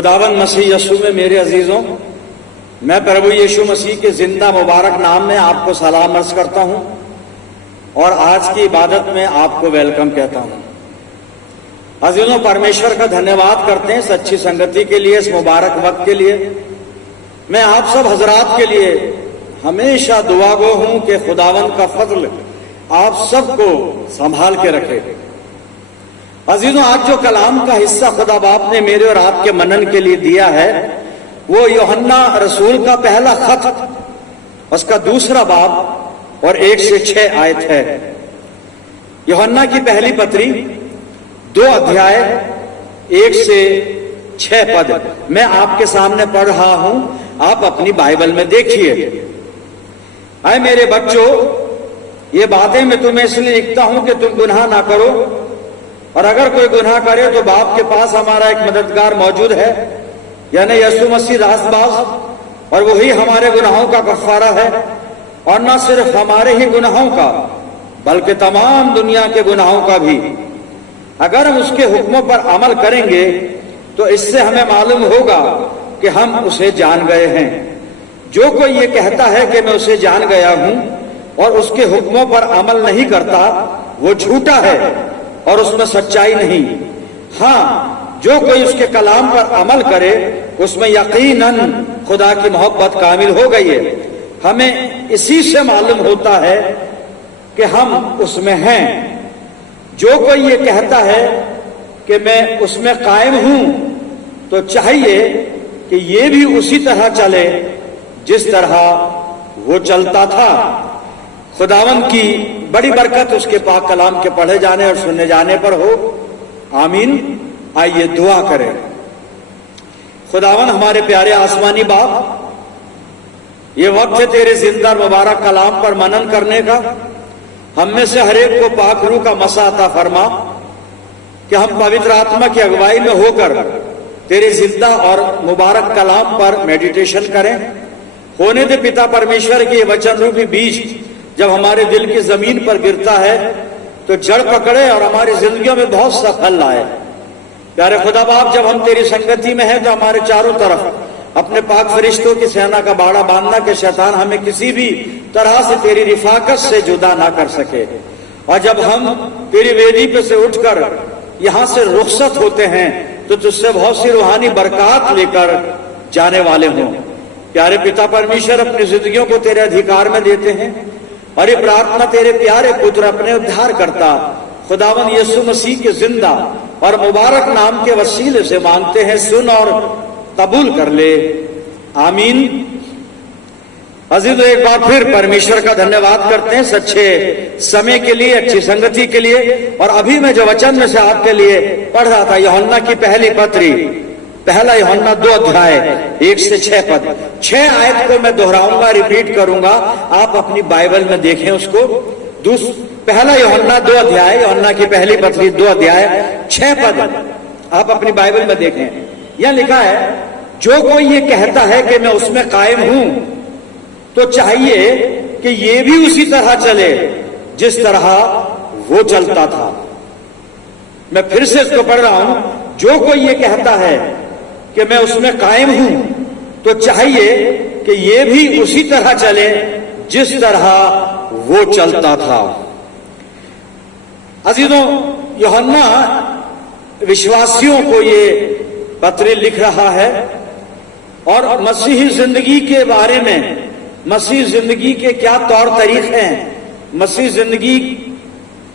खुदावन मसीह यीशु में मेरे अजीजों, मैं प्रभु यीशु मसीह के जिंदा मुबारक नाम में आपको सलाम अर्ज करता हूं और आज की इबादत में आपको वेलकम कहता हूं। अजीजों, परमेश्वर का धन्यवाद करते हैं इस अच्छी संगति के लिए, इस मुबारक वक्त के लिए। मैं आप सब हजरात के लिए हमेशा दुआ गो हूं कि खुदावन का फजल आप सबको संभाल के रखे। अजीजों, आज जो कलाम का हिस्सा खुदा बाप ने मेरे और आपके मनन के लिए दिया है वो यूहन्ना रसूल का पहला खत, उसका दूसरा बाब और 1 से 6 आयत है। यूहन्ना की पहली पत्री 2 अध्याय 1 से 6 पद मैं आपके सामने पढ़ रहा हूं, आप अपनी बाइबल में देखिए। आए मेरे बच्चों, ये बातें मैं तुम्हें इसलिए लिखता हूं कि तुम गुनाह ना करो, और अगर कोई गुनाह करे तो बाप के पास हमारा एक मददगार मौजूद है, यानी यीशु मसीह रास्तबाज, और वही हमारे गुनाहों का कफारा है। और न सिर्फ हमारे ही गुनाहों का बल्कि तमाम दुनिया के गुनाहों का भी। अगर हम उसके हुक्मों पर अमल करेंगे तो इससे हमें मालूम होगा कि हम उसे जान गए हैं। जो कोई ये कहता है कि मैं उसे जान गया हूं और उसके हुक्मों पर अमल नहीं करता, वो झूठा है और उसमें सच्चाई नहीं। हाँ, जो कोई उसके कलाम पर अमल करे उसमें यकीनन खुदा की मोहब्बत कामिल हो गई है। हमें इसी से मालूम होता है कि हम उसमें हैं। जो कोई ये कहता है कि मैं उसमें कायम हूं तो चाहिए कि ये भी उसी तरह चले जिस तरह वो चलता था। खुदावन की बड़ी बरकत उसके पाक कलाम के पढ़े जाने और सुनने जाने पर हो, आमीन। आइए दुआ करें। खुदावन हमारे प्यारे आसमानी बाप, ये वक्त है तेरे जिंदा मुबारक कलाम पर मनन करने का। हम में से हर एक को पाक रूह का मसा अता फरमा कि हम पवित्र आत्मा की अगुवाई में होकर तेरे जिंदा और मुबारक कलाम पर मेडिटेशन करें। होने दे पिता परमेश्वर के वचन रूपी बीज जब हमारे दिल की जमीन पर गिरता है तो जड़ पकड़े और हमारी जिंदगियों में बहुत सा फल लाए। प्यारे खुदा बाप, जब हम तेरी संगति में हैं तो हमारे चारों तरफ अपने पाक फरिश्तों की सेना का बाड़ा बांधना कि शैतान हमें किसी भी तरह से तेरी रिफाकत से जुदा ना कर सके। और जब हम तेरी वेदी पे से उठकर यहां से रुखसत होते हैं तो तुझसे बहुत सी रूहानी बरकत लेकर जाने वाले हों। प्यारे पिता परमेश्वर, अपनी जिंदगियों को तेरे अधिकार में देते हैं और ये प्रार्थना तेरे प्यारे पुत्र अपने उद्धार करता खुदावन यीशु मसीह के जिंदा और मुबारक नाम के वसीले से मांगते हैं। सुन और कबूल कर ले, आमीन। अजीज, एक बार फिर परमेश्वर का धन्यवाद करते हैं सच्चे समय के लिए, अच्छी संगति के लिए। और अभी मैं जो वचन में से आपके लिए पढ़ रहा था, यूहन्ना की पहली पत्री, पहला यूहन्ना 2 अध्याय 1 से 6 पद, 6 आयत को मैं दोहराऊंगा, रिपीट करूंगा। आप अपनी बाइबल में देखें उसको। पहला यूहन्ना 2 अध्याय, यूहन्ना की पहली पत्री 2 अध्याय 6 पद आप अपनी बाइबल में देखें। यह लिखा है, जो कोई ये कहता है कि मैं उसमें कायम हूं तो चाहिए कि ये भी उसी तरह चले जिस तरह वो चलता था। मैं फिर से इसको पढ़ रहा हूं। जो कोई ये कहता है कि मैं उसमें कायम हूं तो चाहिए कि ये भी उसी तरह चले जिस तरह वो चलता था। अजीजों, यूहन्ना विश्वासियों को ये पत्र लिख रहा है और मसीही जिंदगी के बारे में, मसीह जिंदगी के क्या तौर तरीके हैं, मसीह जिंदगी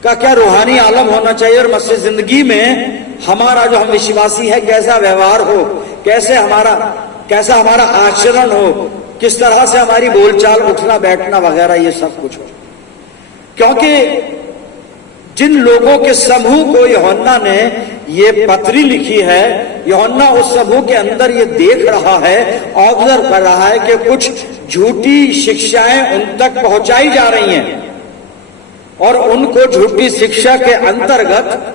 का क्या रूहानी आलम होना चाहिए, और मसीह जिंदगी में हमारा जो हम विश्वासी है कैसा व्यवहार हो, कैसा हमारा आचरण हो, किस तरह से हमारी बोलचाल, उठना बैठना वगैरह, ये सब कुछ हो। क्योंकि जिन लोगों के समूह को यूहन्ना ने ये पत्री लिखी है, यूहन्ना उस समूह के अंदर ये देख रहा है, ऑब्जर्व कर रहा है कि कुछ झूठी शिक्षाएं उन तक पहुंचाई जा रही हैं और उनको झूठी शिक्षा के अंतर्गत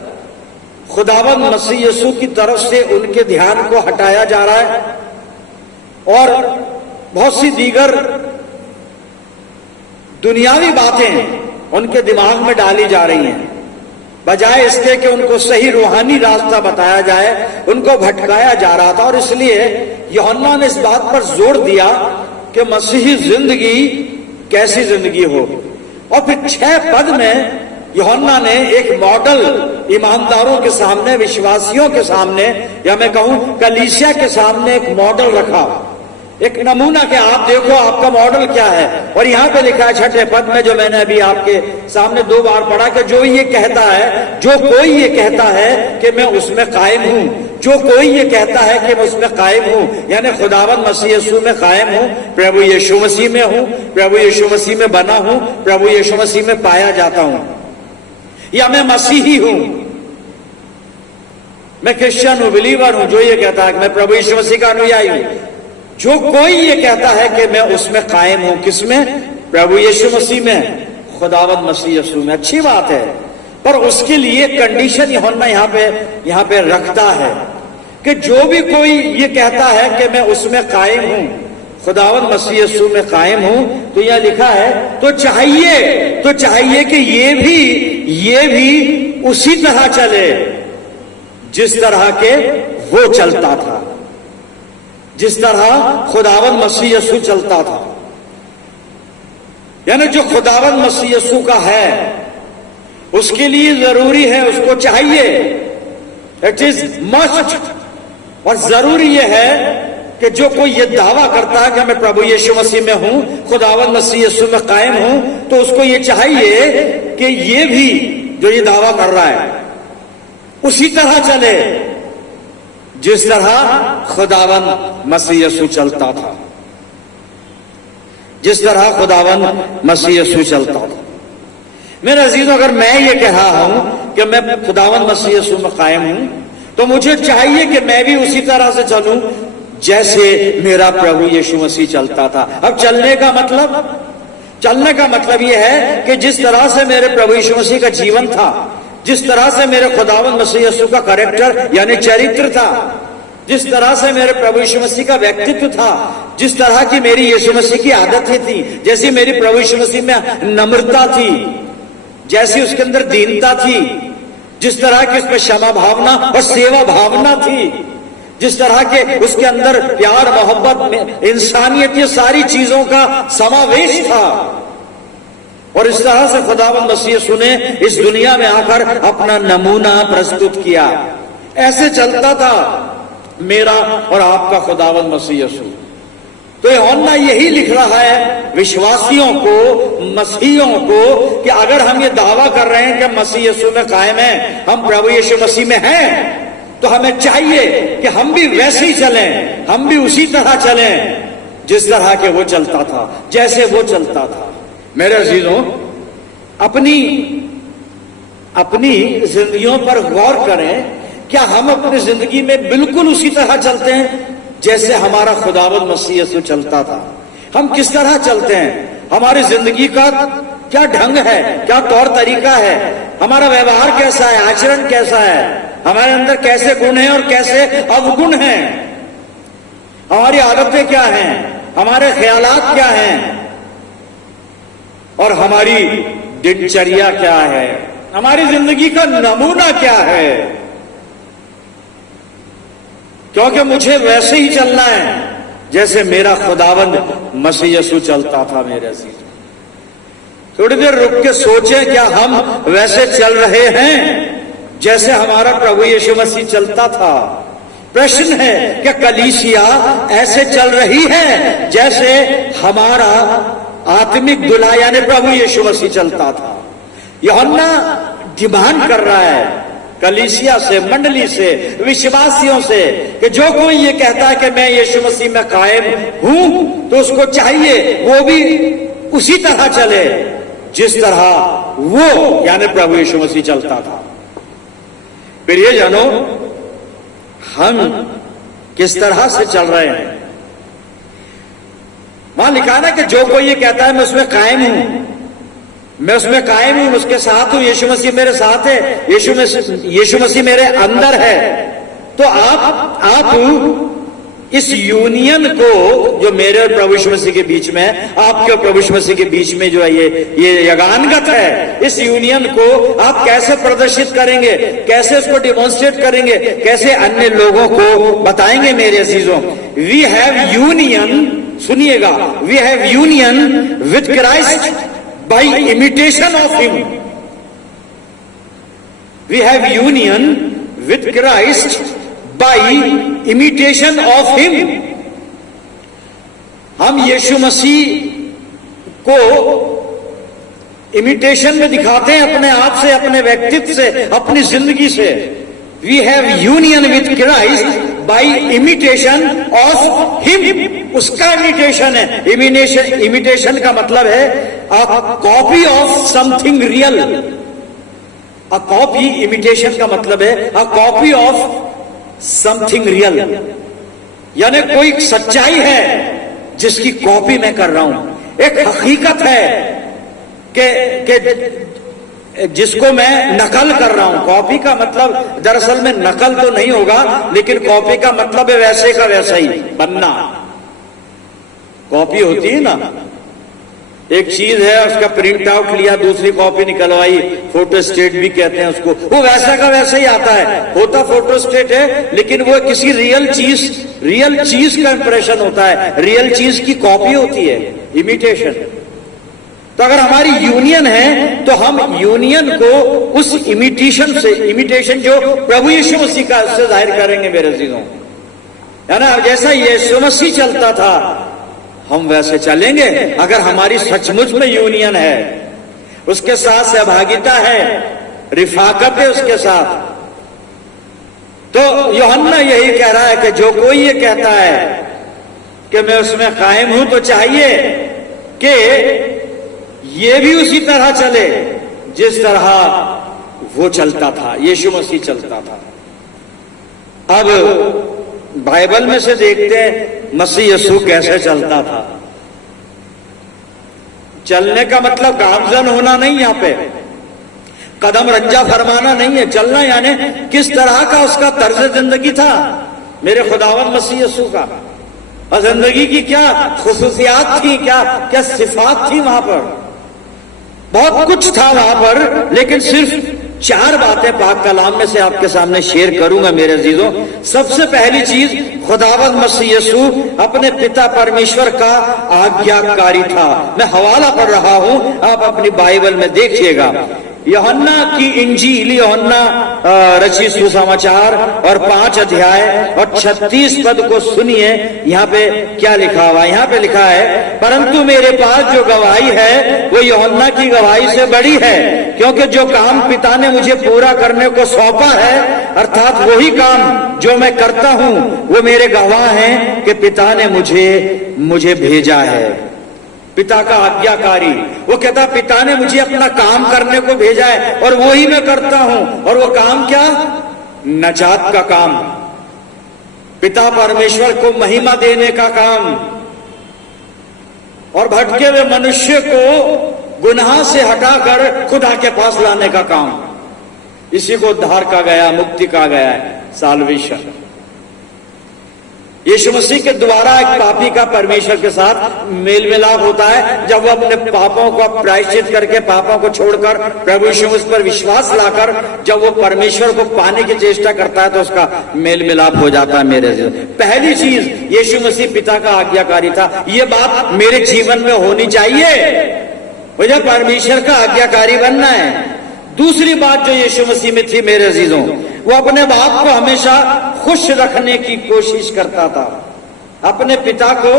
खुदावंद मसीह यीशु की तरफ से उनके ध्यान को हटाया जा रहा है और बहुत सी दीगर दुनियावी बातें उनके दिमाग में डाली जा रही हैं। बजाय इसके कि उनको सही रूहानी रास्ता बताया जाए, उनको भटकाया जा रहा था। और इसलिए यूहन्ना ने इस बात पर जोर दिया कि मसीही जिंदगी कैसी जिंदगी हो। और फिर 6 पद में यूहन्ना ने एक मॉडल ईमानदारों के सामने, विश्वासियों के सामने, या मैं कहूं कलीसिया के सामने एक मॉडल रखा, एक नमूना कि आप देखो आपका मॉडल क्या है। और यहां पे लिखा है 6ठे पद में, जो मैंने अभी आपके सामने 2 बार पढ़ा, कि जो ये कहता है, जो कोई ये कहता है कि मैं उसमें कायम हूं, जो कोई ये कहता है कि मैं उसमें कायम हूं, यानी खुदावंद मसीह यीशु में कायम हूं, प्रभु यीशु मसीह में हूं, प्रभु यीशु मसीह में बना हूं, प्रभु यीशु मसीह में पाया जाता हूं, या मैं मसीही हूं, मैं क्रिश्चियन हूं, बिलीवर हूं, जो ये कहता है कि मैं प्रभु यीशु मसीह का अनुयायी हूं, जो कोई ये कहता है कि मैं उसमें कायम हूं, किसमें? प्रभु यीशु मसीह में, खुदावंद मसीह यीशु में। अच्छी बात है, पर उसके लिए कंडीशन यूहन्ना यहां पे रखता है कि जो भी कोई ये कहता है कि मैं उसमें कायम हूं, खुदावंद मसीह यीशु में कायम हूं, तो यह लिखा है तो चाहिए कि ये भी उसी तरह चले जिस तरह के वो चलता था, जिस तरह खुदावंद मसीह यीशु चलता था। यानी जो खुदावंद मसीह यीशु का है उसके लिए जरूरी है, उसको चाहिए, इट इज मस्ट। और जरूरी यह है कि जो कोई ये दावा करता है कि मैं प्रभु यीशु मसीह में हूं, खुदावंद मसीह यीशु में कायम हूं, तो उसको ये चाहिए कि ये भी जो ये दावा कर रहा है उसी तरह चले जिस तरह खुदावंद मसीह यीशु चलता था, जिस तरह खुदावंद मसीह यीशु चलता था। मेरे अजीजों, अगर मैं ये कह रहा हूं कि मैं खुदावंद मसीह यीशु में कायम हूं, तो मुझे चाहिए कि मैं भी उसी तरह से चलूं जैसे मेरा प्रभु यीशु मसीह चलता था। अब चलने का मतलब यह है कि जिस तरह से मेरे प्रभु यीशु मसीह का जीवन था, जिस तरह से मेरे खुदावंद मसीह यीशु का कैरेक्टर यानी चरित्र था, जिस तरह से मेरे प्रभु यीशु मसीह का व्यक्तित्व था, जिस तरह की मेरी यीशु मसीह की आदतें थी, जैसी मेरी प्रभु यीशु मसीह में नम्रता थी, जैसी उसके अंदर दीनता थी, जिस तरह की उसमें क्षमा भावना और सेवा भावना थी, जिस तरह के उसके अंदर प्यार, मोहब्बत, इंसानियत, ये सारी चीजों का समावेश था। और इस तरह से खुदावंद मसीह यीशु ने इस दुनिया में आकर अपना नमूना प्रस्तुत किया। ऐसे चलता था मेरा और आपका खुदावंद मसीह यीशु। तो यूहन्ना यही लिख रहा है विश्वासियों को, मसीहियों को, कि अगर हम ये दावा कर रहे हैं कि मसीह यीशु में कायम है, हम प्रभु यीशु मसीह में हैं, तो हमें चाहिए कि हम भी वैसे ही चलें, हम भी उसी तरह चलें जिस तरह के वो चलता था, जैसे वो चलता था। मेरे अजीजों, अपनी जिंदगियों पर गौर करें, क्या हम अपनी जिंदगी में बिल्कुल उसी तरह चलते हैं जैसे हमारा खुदावंद मसीह यीशु चलता था? हम किस तरह चलते हैं? हमारी जिंदगी का क्या ढंग है, क्या तौर तरीका है, हमारा व्यवहार कैसा है, आचरण कैसा है, हमारे अंदर कैसे गुण हैं और कैसे अवगुण हैं, हमारी आदतें क्या हैं, हमारे ख्यालात क्या हैं, और हमारी दिनचर्या क्या है, हमारी जिंदगी का नमूना क्या है। क्योंकि मुझे वैसे ही चलना है जैसे मेरा खुदावंद मसीह यीशु चलता था। मेरे अजीज, थोड़ी देर रुक के सोचें, क्या हम वैसे चल रहे हैं जैसे हमारा प्रभु यीशु मसीह चलता था? प्रश्न है कि कलीसिया ऐसे चल रही है जैसे हमारा आत्मिक दुल्हा यानी प्रभु यीशु मसीह चलता था? यूहन्ना डिमांड कर रहा है कलीसिया से, मंडली से, विश्वासियों से, कि जो कोई ये कहता है कि मैं यीशु मसीह में कायम हूं, तो उसको चाहिए वो भी उसी तरह चले जिस तरह वो यानी प्रभु यीशु मसीह चलता था। फिर ये जानो हम किस तरह से चल रहे हैं। वहां लिखा ना कि जो कोई ये कहता है मैं उसमें कायम हूं, मैं उसमें कायम हूं, उसके साथ हूं, यीशु मसीह मेरे साथ है, यीशु मसीह मेरे अंदर है, तो आप इस यूनियन को जो मेरे और प्रभु यीशु मसीह के बीच में है, आपके और प्रभु यीशु मसीह के बीच में जो है ये यगानगत है, इस यूनियन को आप कैसे प्रदर्शित करेंगे, कैसे उसको डिमॉन्स्ट्रेट करेंगे, कैसे अन्य लोगों को बताएंगे मेरे अजीजों। वी हैव यूनियन, सुनिएगा, we have union with Christ by imitation of him. We have union with Christ by imitation of him. हम यीशु मसीह को इमिटेशन में दिखाते हैं, अपने आप से, अपने व्यक्तित्व से, अपनी जिंदगी से। We have union with Christ by imitation of him. उसका इमिटेशन है। इमिटेशन का मतलब है a copy of something real. A copy, imitation का मतलब है a copy of something real, यानी कोई सच्चाई है जिसकी कॉपी मैं कर रहा हूं। एक हकीकत है कि जिसको मैं नकल कर रहा हूं। कॉपी का मतलब दरअसल में नकल तो नहीं होगा, लेकिन कॉपी का मतलब है वैसे का वैसा ही बनना। कॉपी होती है ना, एक चीज है, उसका प्रिंट आउट लिया, दूसरी कॉपी निकलवाई, फोटो स्टेट भी कहते हैं उसको, वो वैसा का वैसा ही आता है। होता फोटो स्टेट है, लेकिन वो किसी रियल चीज का इंप्रेशन होता है, रियल चीज की कॉपी होती है, इमिटेशन। तो अगर हमारी यूनियन है तो हम यूनियन को उस इमिटेशन जो प्रभु यीशु मसीह का से जाहिर करेंगे मेरे अजीजों, है ना। जैसा यीशु मसीह चलता था हम वैसे चलेंगे। अगर हमारी सचमुच में यूनियन है, उसके साथ सहभागिता है, रिफाकत है उसके साथ, तो यूहन्ना यही कह रहा है कि जो कोई ये कहता है कि मैं उसमें कायम हूं, तो चाहिए कि ये भी उसी तरह चले जिस तरह वो चलता था, यीशु मसीह चलता था। अब बाइबल में से देखते हैं मसीह यीशु कैसे चलता था। चलने का मतलब गामजन होना नहीं, यहां पे कदम रंजा फरमाना नहीं है। चलना यानी किस तरह का उसका तर्ज जिंदगी था मेरे खुदावंद मसीह यीशु का, और जिंदगी की क्या खुसूसियात थी, क्या सिफात थी। वहां पर बहुत कुछ था वहां पर, लेकिन सिर्फ 4 बातें पाक कलाम में से आपके सामने शेयर करूंगा मेरे अजीजों। सबसे पहली चीज, खुदावंद मसीह यीशु अपने पिता परमेश्वर का आज्ञाकारी था। मैं हवाला पढ़ रहा हूं, आप अपनी बाइबल में देखिएगा। यूहन्ना की इंजील, यूहन्ना रची सुसमाचार और 5 अध्याय और 36 पद को सुनिए। यहाँ पे क्या लिखा हुआ, यहाँ पे लिखा है, परंतु मेरे पास जो गवाही है वो यूहन्ना की गवाही से बड़ी है, क्योंकि जो काम पिता ने मुझे पूरा करने को सौंपा है, अर्थात वही काम जो मैं करता हूं, वो मेरे गवाह हैं कि पिता ने मुझे भेजा है। पिता का आज्ञाकारी, वो कहता पिता ने मुझे अपना काम करने को भेजा है और वो ही मैं करता हूं। और वो काम क्या? नजात का काम, पिता परमेश्वर को महिमा देने का काम, और भटके हुए मनुष्य को गुनाह से हटाकर खुदा के पास लाने का काम। इसी को उद्धार कहा गया, मुक्ति कहा गया है, साल्वेशन। यीशु मसीह के द्वारा एक पापी का परमेश्वर के साथ मेल मिलाप होता है। जब वो अपने पापों को प्रायश्चित करके, पापों को छोड़कर प्रभु यीशु मसीह पर विश्वास लाकर जब वो परमेश्वर को पाने की चेष्टा करता है, तो उसका मेल मिलाप हो जाता है मेरे जीवन। पहली चीज, यीशु मसीह पिता का आज्ञाकारी था। ये बात मेरे जीवन में होनी चाहिए, मुझे परमेश्वर का आज्ञाकारी बनना है। दूसरी बात जो यीशु मसीह में थी मेरे अजीजों, वो अपने बाप को हमेशा खुश रखने की कोशिश करता था, अपने पिता को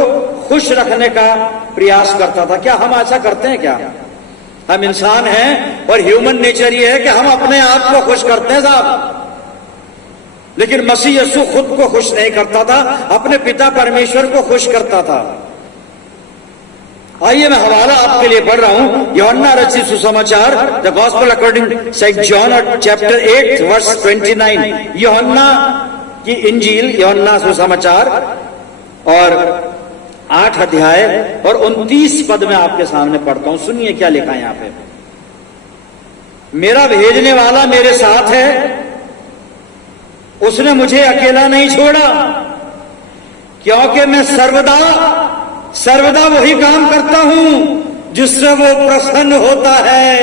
खुश रखने का प्रयास करता था। क्या हम ऐसा करते हैं? क्या हम इंसान हैं और ह्यूमन नेचर ये है कि हम अपने आप को खुश करते हैं साहब, लेकिन मसीह यीशु खुद को खुश नहीं करता था, अपने पिता परमेश्वर को खुश करता था। आइए मैं हवाला आपके लिए पढ़ रहा हूं, यूहन्ना रचित सुसमाचार, the gospel according saint John, chapter 8 verse 29। Yuhanna की इंजील, यूहन्ना सुसमाचार और 8 अध्याय और 29 पद में आपके सामने पढ़ता हूं। सुनिए क्या लिखा है यहां पे। मेरा भेजने वाला मेरे साथ है, उसने मुझे अकेला नहीं छोड़ा, क्योंकि मैं सर्वदा सर्वदा वही काम करता हूं जिससे वो प्रसन्न होता है।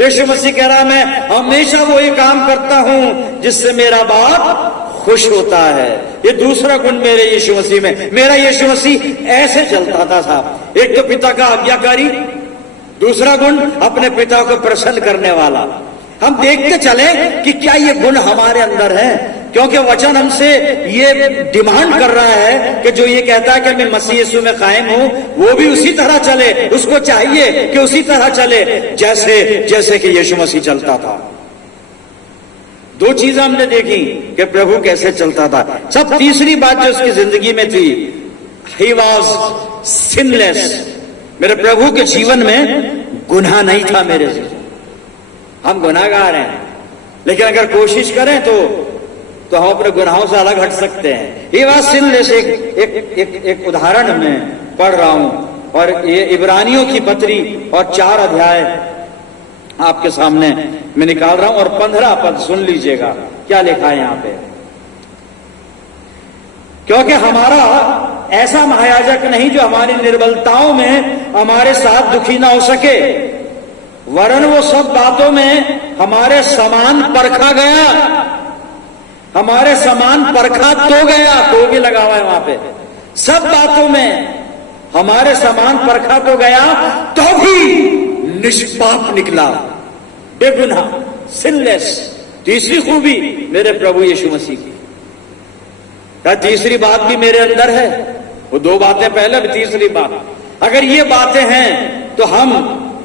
यीशु मसीह कह रहा मैं हमेशा वही काम करता हूं जिससे मेरा बाप खुश होता है। ये दूसरा गुण मेरे यीशु मसीह में। मेरा यीशु मसीह ऐसे चलता था साहब। एक तो पिता का आज्ञाकारी, दूसरा गुण अपने पिता को प्रसन्न करने वाला। हम देखते चले कि क्या ये गुण हमारे अंदर है, क्योंकि वचन हमसे ये डिमांड कर रहा है कि जो ये कहता है कि मैं मसीह यीशु में कायम हूं, वो भी उसी तरह चले। उसको चाहिए कि उसी तरह चले जैसे कि यीशु मसीह चलता था। दो चीजें हमने देखी कि प्रभु कैसे चलता था। सब तीसरी बात जो उसकी जिंदगी में थी, ही वॉज सिनलेस। मेरे प्रभु के जीवन में गुनाह नहीं था। मेरे से हम गुनाहगार हैं, लेकिन अगर कोशिश करें तो हम अपने गुनाहों से अलग हट सकते हैं। He was sinless. एक उदाहरण में पढ़ रहा हूं, और ये इब्रानियों की पत्री और 4 अध्याय आपके सामने मैं निकाल रहा हूं, और 15 पद सुन लीजिएगा क्या लिखा है यहां पे। क्योंकि हमारा ऐसा महायाजक नहीं जो हमारी निर्बलताओं में हमारे साथ दुखी ना हो सके, वरन वो सब बातों में हमारे समान परखा गया। हमारे समान परखा तो गया, तो भी लगा हुआ है वहां पे। सब बातों में हमारे समान परखा तो गया, तो भी निष्पाप निकला, बेगुनाह, सिनलेस। तीसरी खूबी मेरे प्रभु यीशु मसीह की। क्या तीसरी बात भी मेरे अंदर है? वो 2 बातें पहले, भी तीसरी बात। अगर ये बातें हैं तो हम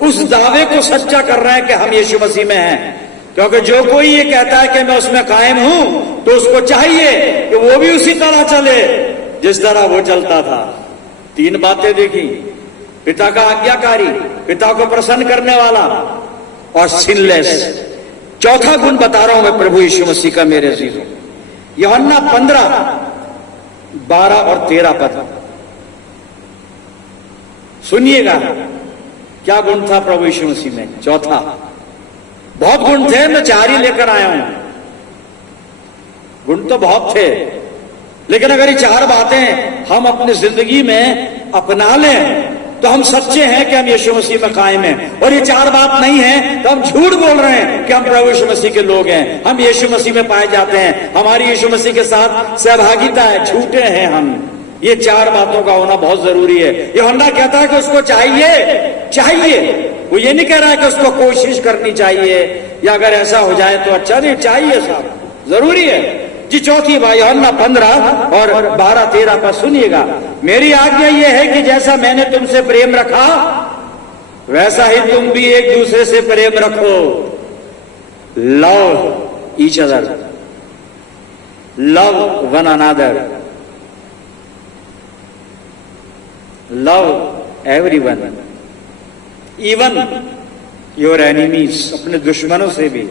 उस दावे को सच्चा कर रहे हैं कि हम यीशु मसीह में हैं। क्योंकि जो कोई ये कहता है कि मैं उसमें कायम हूं, तो उसको चाहिए कि वो भी उसी तरह चले जिस तरह वो चलता था। 3 बातें देखी, पिता का आज्ञाकारी, पिता को प्रसन्न करने वाला और सिनलेस। चौथा गुण बता रहा हूं मैं प्रभु यीशु मसीह का मेरे अजीजों। यूहन्ना 15, 12 और 13 पद सुनिएगा क्या गुण था प्रभु यीशु मसीह में। चौथा, बहुत गुण थे, मैं 4 ही लेकर आया हूं। गुण तो बहुत थे, लेकिन अगर ये 4 बातें हम अपनी जिंदगी में अपना लें तो हम सच्चे हैं कि हम यीशु मसीह में कायम हैं। और ये 4 बात नहीं है तो हम झूठ बोल रहे हैं कि हम प्रभु यीशु मसीह के लोग हैं, हम यीशु मसीह में पाए जाते हैं, हमारी यीशु मसीह के साथ सहभागिता है, झूठे हैं हम। ये 4 बातों का होना बहुत जरूरी है। यूहन्ना कहता है कि उसको चाहिए। वो ये नहीं कह रहा है कि उसको कोशिश करनी चाहिए, या अगर ऐसा हो जाए तो अच्छा, नहीं, चाहिए साहब, जरूरी है जी। चौथी बात यूहन्ना 15 और 12-13 पर सुनिएगा। मेरी आज्ञा यह है कि जैसा मैंने तुमसे प्रेम रखा, वैसा ही तुम भी एक दूसरे से प्रेम रखो। Love each other, love one another, love everyone, even your enemies, अपने दुश्मनों से भी।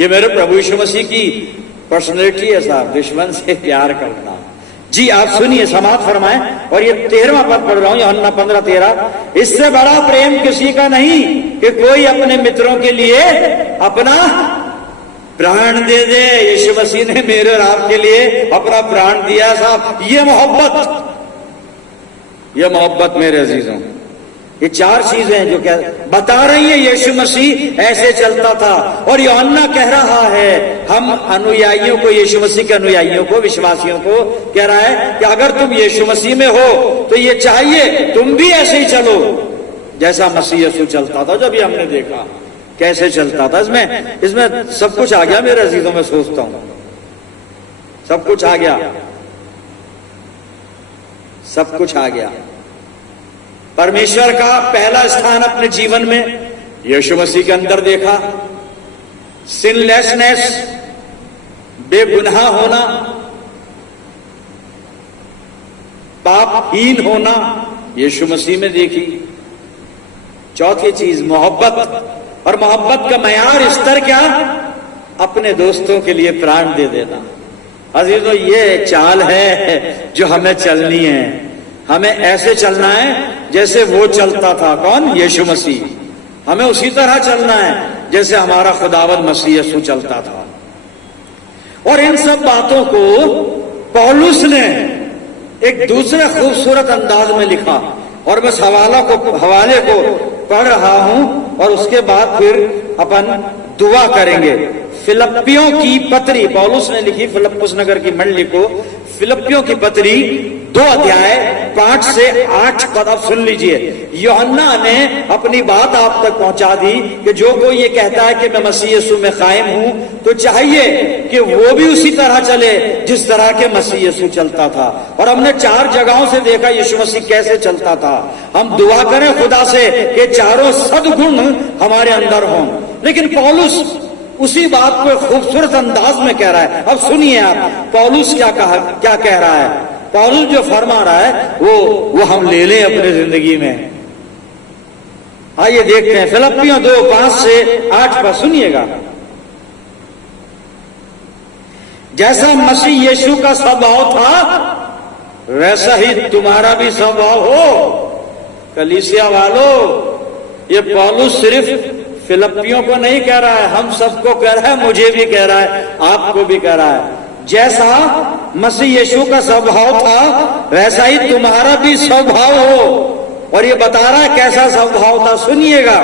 ये मेरे प्रभु यीशु मसीह की पर्सनैलिटी है साहब, दुश्मन से प्यार करना। जी आप सुनिए, समाप्त फरमाएं। और ये 13वां पद पढ़ रहा हूं, यूहन्ना 15-13। इससे बड़ा प्रेम किसी का नहीं कि कोई अपने मित्रों के लिए अपना प्राण दे दे। यीशु मसीह ने मेरे और आपके लिए अपना प्राण दिया साहब। ये मोहब्बत मेरे अजीजों, ये 4 चीजें जो बता रही है यीशु मसीह ऐसे चलता था। और यूहन्ना कह रहा है हम अनुयायियों को, यीशु मसीह के अनुयायियों को, विश्वासियों को कह रहा है कि अगर तुम यीशु मसीह में हो तो ये चाहिए तुम भी ऐसे ही चलो जैसा मसीह यीशु चलता था। जब ये हमने देखा कैसे चलता था, इसमें सब कुछ आ गया मेरे अजीजों। में सोचता हूं सब कुछ आ गया, सब कुछ आ गया। परमेश्वर का पहला स्थान अपने जीवन में यीशु मसीह के अंदर देखा। सिनलेसनेस, बेगुनाह होना, पापहीन होना यीशु मसीह में देखी। चौथी चीज मोहब्बत, और मोहब्बत का मयार स्तर क्या? अपने दोस्तों के लिए प्राण दे देना। अजीजों ये चाल है जो हमें चलनी है। हमें ऐसे चलना है जैसे वो चलता था। कौन? यीशु मसीह। हमें उसी तरह चलना है जैसे हमारा खुदावंद मसीह यीशु चलता था। और इन सब बातों को पौलुस ने एक दूसरे खूबसूरत अंदाज में लिखा, और मैं हवाले को पढ़ रहा हूं और उसके बाद फिर अपन दुआ करेंगे। फिलिप्पियों की पत्री पौलुस ने लिखी, फिलिप्पुस नगर की मंडली को, फिलिप्पियों की पत्री 2 अध्याय 5 से 8 पद आप सुन लीजिए। यूहन्ना ने अपनी बात आप तक पहुंचा दी कि जो कोई ये कहता है कि मैं मसीह यीशु में कायम हूं, तो चाहिए कि वो भी उसी तरह चले जिस तरह के मसीह यीशु चलता था। और हमने 4 जगहों से देखा यीशु मसीह कैसे चलता था। हम दुआ करें खुदा से कि चारों सद्गुण हमारे अंदर हों। लेकिन पौलुस उसी बात को खूबसूरत अंदाज में कह रहा है। अब सुनिए आप पौलुस क्या कह रहा है। पौलुस जो फरमा रहा है वो हम ले लें अपनी जिंदगी में। आइए देखते हैं फिलिप्पियों 2 5 से 8 पर सुनिएगा। जैसा मसीह यीशु का स्वभाव था वैसा ही तुम्हारा भी स्वभाव हो। कलीसिया वालों, ये पौलुस सिर्फ फिलिप्पियों को नहीं कह रहा है, हम सबको कह रहा है, मुझे भी कह रहा है, आपको भी कह रहा है। जैसा मसीह यीशु का स्वभाव था वैसा ही तुम्हारा भी स्वभाव हो। और ये बता रहा है कैसा स्वभाव था, सुनिएगा।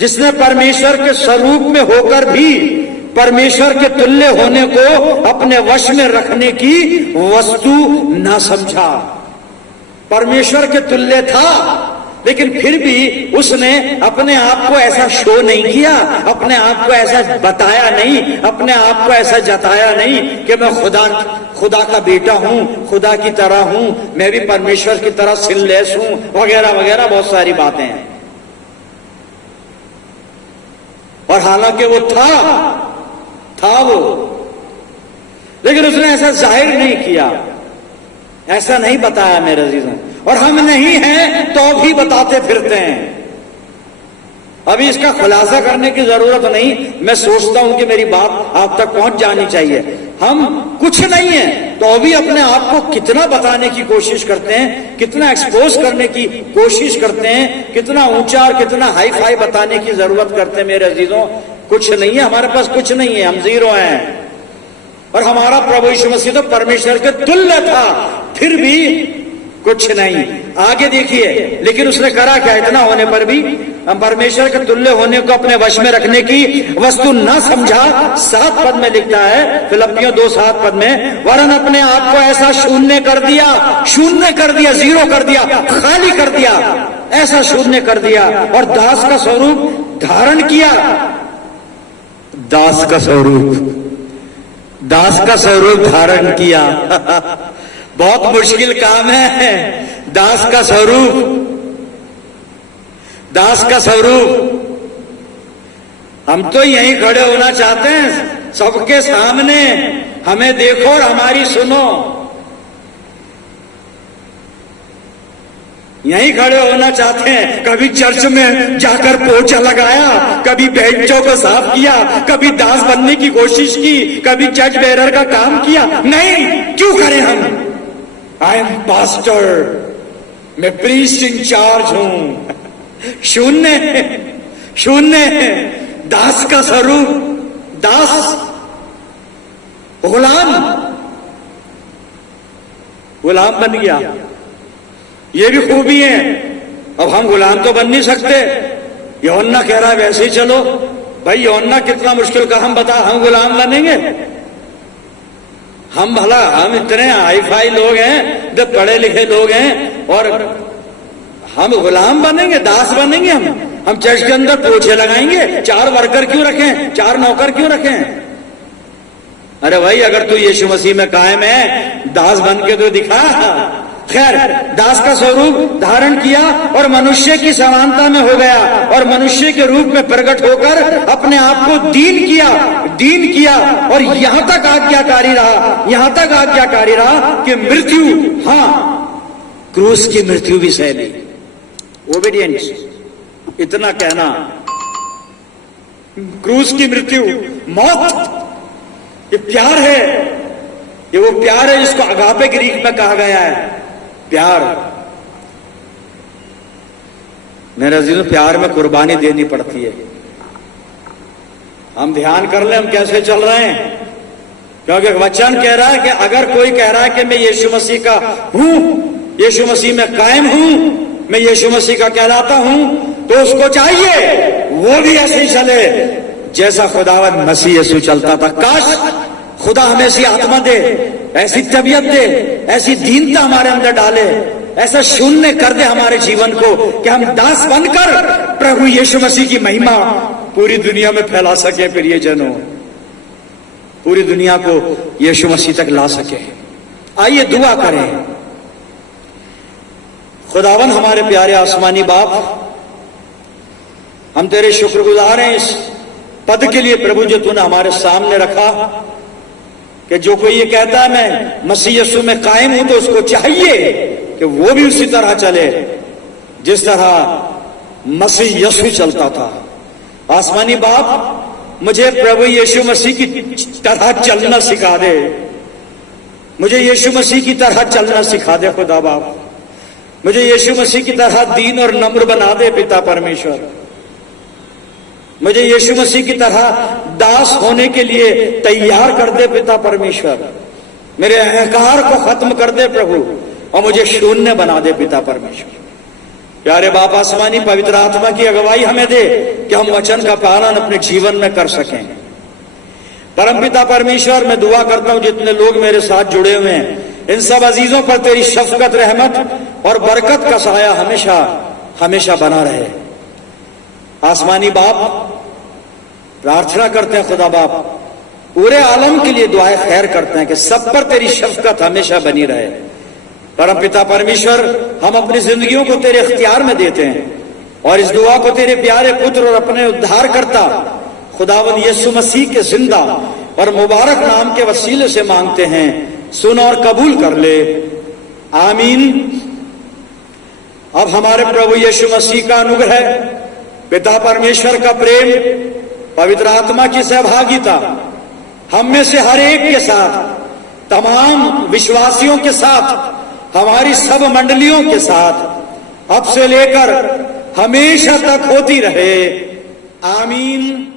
जिसने परमेश्वर के स्वरूप में होकर भी परमेश्वर के तुल्य होने को अपने वश में रखने की वस्तु न समझा। परमेश्वर के तुल्य था, लेकिन फिर भी उसने अपने आप को ऐसा शो नहीं किया, अपने आप को ऐसा बताया नहीं, अपने आप को ऐसा जताया नहीं कि मैं खुदा का बेटा हूं, खुदा की तरह हूं, मैं भी परमेश्वर की तरह सिनलेस हूं, वगैरह वगैरह बहुत सारी बातें हैं। और हालांकि वो था वो, लेकिन उसने ऐसा जाहिर नहीं किया, ऐसा नहीं बताया मेरे अजीजों। और हम नहीं हैं तो भी बताते फिरते हैं। अभी इसका खुलासा करने की जरूरत नहीं, मैं सोचता हूं कि मेरी बात आप तक पहुंच जानी चाहिए। हम कुछ नहीं है तो भी अपने आप को कितना बताने की कोशिश करते हैं, कितना एक्सपोज करने की कोशिश करते हैं, कितना ऊंचा और कितना हाई फाई बताने की जरूरत करते हैं मेरे अजीजों। कुछ नहीं है, हमारे पास कुछ नहीं है, हम जीरो हैं। और हमारा प्रभु यीशु मसीह तो परमेश्वर के तुल्य था, फिर भी कुछ नहीं। आगे देखिए, लेकिन उसने करा क्या, इतना होने पर भी हम परमेश्वर के तुल्य होने को अपने वश में रखने की वस्तु न समझा। 7 पद में लिखता है, फिलिप्पियों 2:7 पद में, वरन अपने आप को ऐसा शून्य कर दिया, जीरो कर दिया, खाली कर दिया, ऐसा शून्य कर दिया और दास का स्वरूप धारण किया। दास का स्वरूप धारण किया। बहुत मुश्किल काम है दास का स्वरूप। हम तो यहीं खड़े होना चाहते हैं, सबके सामने हमें देखो और हमारी सुनो। यहीं खड़े होना चाहते हैं। कभी चर्च में जाकर पोछा लगाया, कभी बेंचों को साफ किया, कभी दास बनने की कोशिश की, कभी चर्च बेरर का काम किया। नहीं, क्यों करें हम? आई एम पास्टर, मैं प्रीस्ट इन चार्ज हूं। शून्य दास का स्वरूप, दास, गुलाम बन गया। ये भी खूबी है। अब हम गुलाम तो बन नहीं सकते। यूहन्ना कह रहा है वैसे ही चलो। भाई यूहन्ना कितना मुश्किल का हम बता, हम गुलाम बनेंगे? हम इतने हाई फाई लोग हैं, जब पढ़े लिखे लोग हैं, और हम गुलाम बनेंगे, दास बनेंगे? हम चर्च के अंदर पोछे लगाएंगे? 4 वर्कर क्यों रखें, 4 नौकर क्यों रखें? अरे भाई, अगर तू यीशु मसीह में कायम है, दास बन के तो दिखा। खैर, दास का स्वरूप धारण किया और मनुष्य की समानता में हो गया और मनुष्य के रूप में प्रकट होकर अपने आप को दीन किया और यहां तक आज्ञाकारी रहा कि मृत्यु, क्रूस की मृत्यु भी सह ली। ओबीडियंस, इतना कहना, क्रूस की मृत्यु, मौत, ये प्यार है। ये वो प्यार है जिसको अगापे ग्रीक में कहा गया है। प्यार, मेरे अजीजों, प्यार में कुर्बानी देनी पड़ती है। हम ध्यान कर लें हम कैसे चल रहे हैं। क्योंकि वचन कह रहा है कि अगर कोई कह रहा है कि मैं यीशु मसीह का हूं, यीशु मसीह में कायम हूं, मैं यीशु मसीह का कहलाता हूं, तो उसको चाहिए वो भी ऐसे ही चले जैसा खुदावंद मसीह यीशु चलता था। काश खुदा हमें ऐसी आत्मा दे, ऐसी तबीयत दे, ऐसी दीनता हमारे अंदर डाले, ऐसा शून्य कर दे हमारे जीवन को कि हम दास बनकर प्रभु यीशु मसीह की महिमा पूरी दुनिया में फैला सके। प्रियजनों, पूरी दुनिया को यीशु मसीह तक ला सके। आइए दुआ करें। खुदावन हमारे प्यारे आसमानी बाप, हम तेरे शुक्रगुजार हैं इस पद के लिए प्रभु जो तूने हमारे सामने रखा कि जो कोई ये कहता है मैं मसीह यीशु में कायम हूं, तो उसको चाहिए कि वो भी उसी तरह चले जिस तरह मसीह यीशु चलता था। आसमानी बाप, मुझे प्रभु यीशु मसीह की तरह चलना सिखा दे, मुझे यीशु मसीह की तरह चलना सिखा दे खुदा बाप, मुझे यीशु मसीह की तरह दीन और नम्र बना दे पिता परमेश्वर, मुझे यीशु मसीह की तरह दास होने के लिए तैयार कर दे पिता परमेश्वर, मेरे अहंकार को खत्म कर दे प्रभु और मुझे शून्य बना दे पिता परमेश्वर। प्यारे बाप आसमानी, पवित्र आत्मा की अगुवाई हमें दे कि हम वचन का पालन अपने जीवन में कर सकें। परमपिता परमेश्वर, मैं दुआ करता हूं जितने लोग मेरे साथ जुड़े हुए हैं, इन सब अजीजों पर तेरी शफकत, रहमत और बरकत का साया हमेशा हमेशा बना रहे। आसमानी बाप, प्रार्थना करते हैं खुदा बाप, पूरे आलम के लिए दुआएं खैर करते हैं कि सब पर तेरी शफकत हमेशा बनी रहे। परमपिता परमेश्वर, हम अपनी जिंदगियों को तेरे इख्तियार में देते हैं और इस दुआ को तेरे प्यारे पुत्र और अपने उद्धारकर्ता खुदावंद यीशु मसीह के जिंदा और मुबारक नाम के वसीले से मांगते हैं। सुन और कबूल कर ले, आमीन। अब हमारे प्रभु यीशु मसीह का अनुग्रह, पिता परमेश्वर का प्रेम, पवित्र आत्मा की सहभागिता हम में से हर एक के साथ, तमाम विश्वासियों के साथ, हमारी सब मंडलियों के साथ अब से लेकर हमेशा तक होती रहे। आमीन।